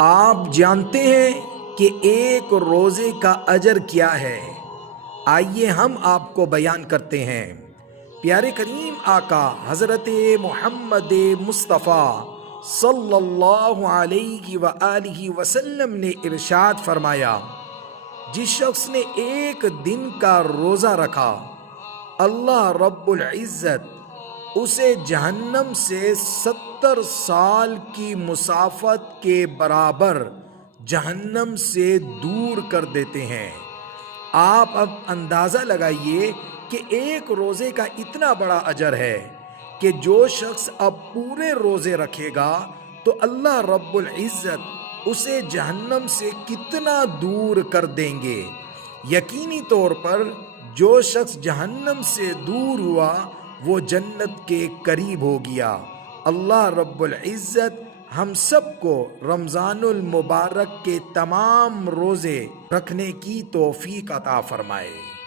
آپ جانتے ہیں کہ ایک روزے کا اجر کیا ہے؟ آئیے ہم آپ کو بیان کرتے ہیں۔ پیارے کریم آقا حضرت محمد مصطفیٰ صلی اللہ علیہ وآلہ وسلم نے ارشاد فرمایا، جس شخص نے ایک دن کا روزہ رکھا، اللہ رب العزت اسے جہنم سے 70 سال کی مسافت کے برابر جہنم سے دور کر دیتے ہیں۔ آپ اب اندازہ لگائیے کہ ایک روزے کا اتنا بڑا اجر ہے کہ جو شخص اب پورے روزے رکھے گا تو اللہ رب العزت اسے جہنم سے کتنا دور کر دیں گے۔ یقینی طور پر جو شخص جہنم سے دور ہوا وہ جنت کے قریب ہو گیا۔ اللہ رب العزت ہم سب کو رمضان المبارک کے تمام روزے رکھنے کی توفیق عطا فرمائے۔